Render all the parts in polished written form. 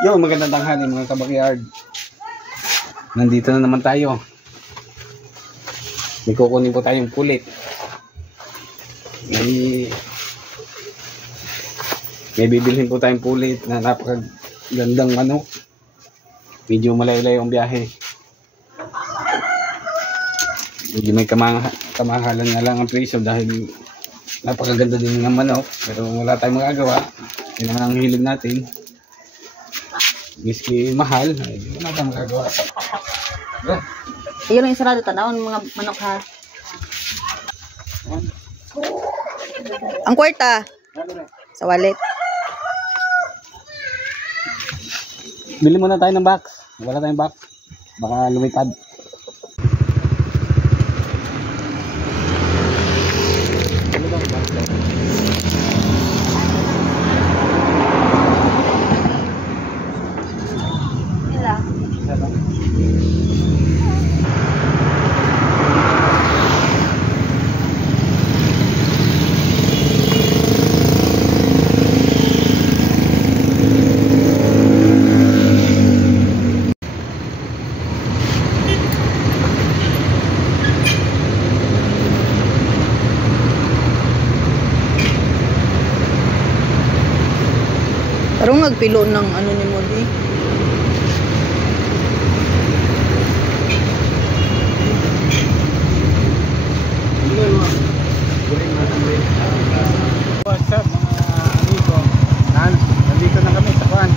Yo, magandang tanghali mga kabakyard. Nandito na naman tayo. May kukunin po tayong pulit. May bibilhin po tayong pulit na napakagandang manok. Medyo malayo-layo ang biyahe. Medyo may kamahalan nga lang ang presyo dahil napakaganda din ng manok. Pero wala tayong magagawa. Yun naman ang hilig natin. Miski mahal, hindi mo natin magagawa. Ayun ang isarado, tanawon mga manok ha. Ang kwarta sa wallet. Bili muna tayo ng box. Wala tayong box. Baka lumipad. Parang nagpilo ng ano ni Modi. What's up mga amigo? Nandito na kami sa Juan.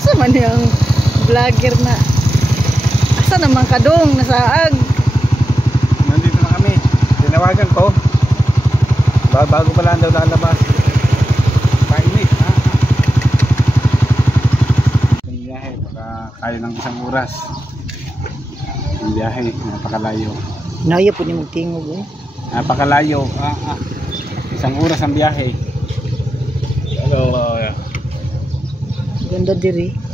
Sa man yung vlogger na. Asa naman kadong nasaag. Nandito na kami. Tinawagan ko. Bago pa lang daw lalabas. Painit. Yung biyahe, baka kaya ng isang oras. Yung biyahe, napakalayo. Naya po niyo magtingog eh. Napakalayo. Isang oras ang biyahe. Hello. Ganda diri.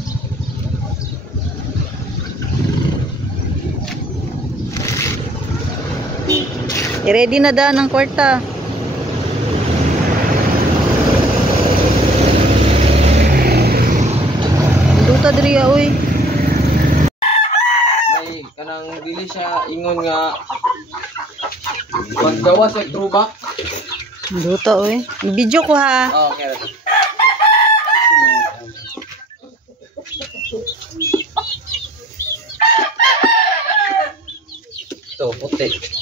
I-ready na daan ang kwarta. Duta diri oy. May kanang dili siya ingon nga paggawa sa throwback. Duta oy. Video ko ha. Oh, okay. Ito, puti.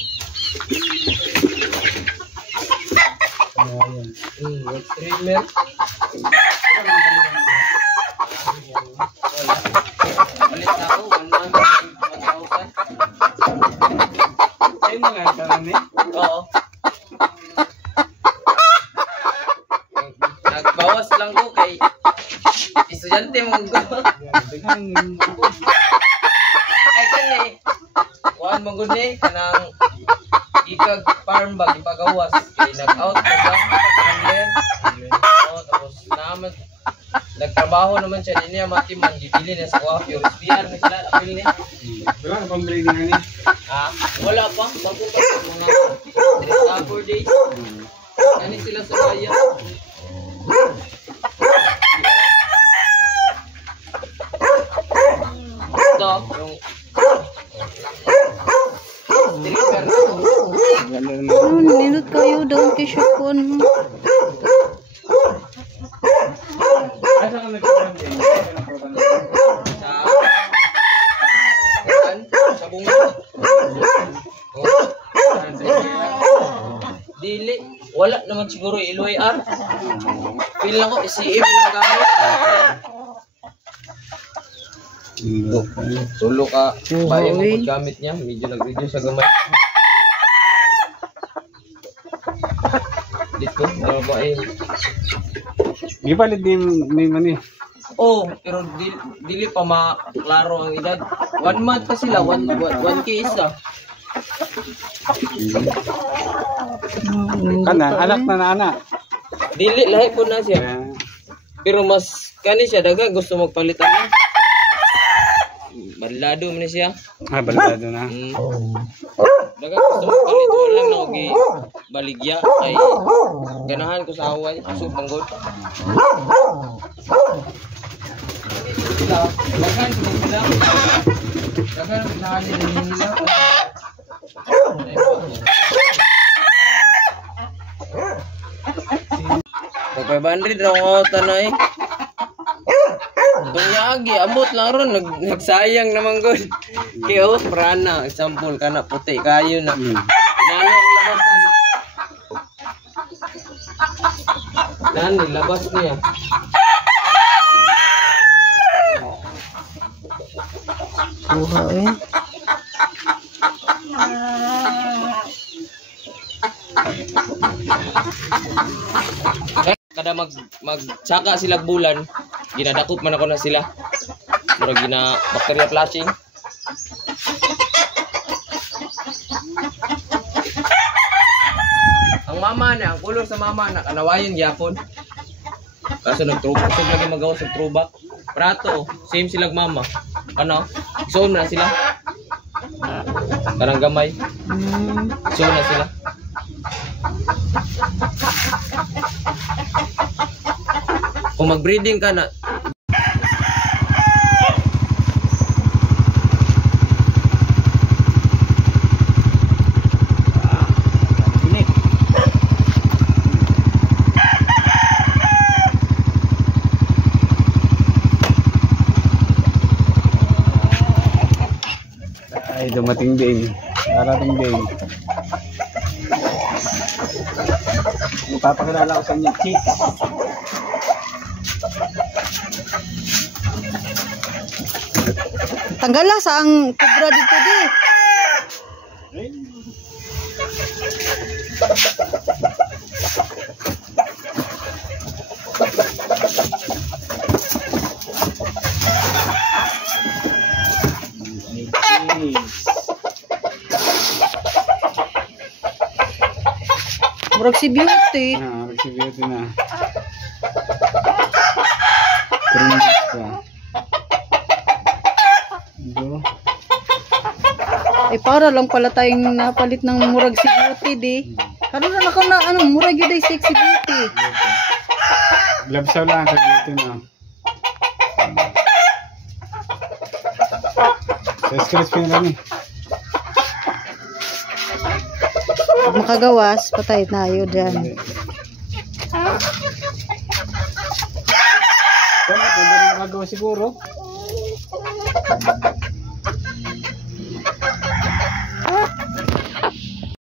Streamer. Balik na ako, 1,000. Ayun na nga, parang eh. Oo. Nagbawas lang ko kay estudyante mong ko. Ay kani. Kuan mong gud ni kanang ikag farm bag ipagawas kay nag-out ko ba number. Tapos naman nagtrabaho naman siya din niya matiman gibili na sa coffee SBR na sila apil ni. Wala ka pang breeding nga ni. Wala pa bago pa mga 3 days. Kani sila sa bayan. Ito yung stripper. Ninot kayo doon kay Shopon. Asa ka nagkaroon din? Sa bunga. Dili. Wala naman siguro Iloy R. Feel lang ko, ICM lang gamit. Tulo ka. Bayan mo pag gamit niya. Medyo nag-reduce sa gamay. Dito, ano ba eh. Gipalit din may mani. Oh, pero dili pa maklaro ang edad. 1 month pa sila, 1K isa. Kana, anak na anak. Dili, lahi po na siya. Pero mas kani siya daga gusto magpalitan na. balado man siya. Balado na. Daga gusto ko palito lang na og baligya kay ganahan ko sa away so panggod. Dagan ko sila. Dagan na nila. Okay, bandrid raw ako tanay. Tunyagi, amot lang ron, nagsayang naman gud. Kaya prana, example kana puti kayo na. Nano ang labasan. Nani, labas niya. Buha eh. Kada magsaka sila bulan, ginadakop man ako na sila. Murag gina bacteria flushing. Ang mama na, ang kulor sa mama na kanawayon gyapon. Kaso nagtrubak lagi magawa sa trubak. Prato, same silang mama. Ano? Zone na sila. Karang gamay. Zone na sila. Kung mag-breeding ka na, Ay, dumating din. Darating din. Ipapakilala ko sa inyo, chicks. Tanggala sa ang kubra dito di. Murag si Beauty. Si Beauty na. Princess ka. Ay para lang pala tayong napalit ng murag si Beauty di. Karon na ako na ano murag yun ay sexy Beauty. Labsaw lang sa Beauty na. Sa crispy na ni. Pag makagawas, patay tayo dyan. Kaya, pwede rin makagawa siguro.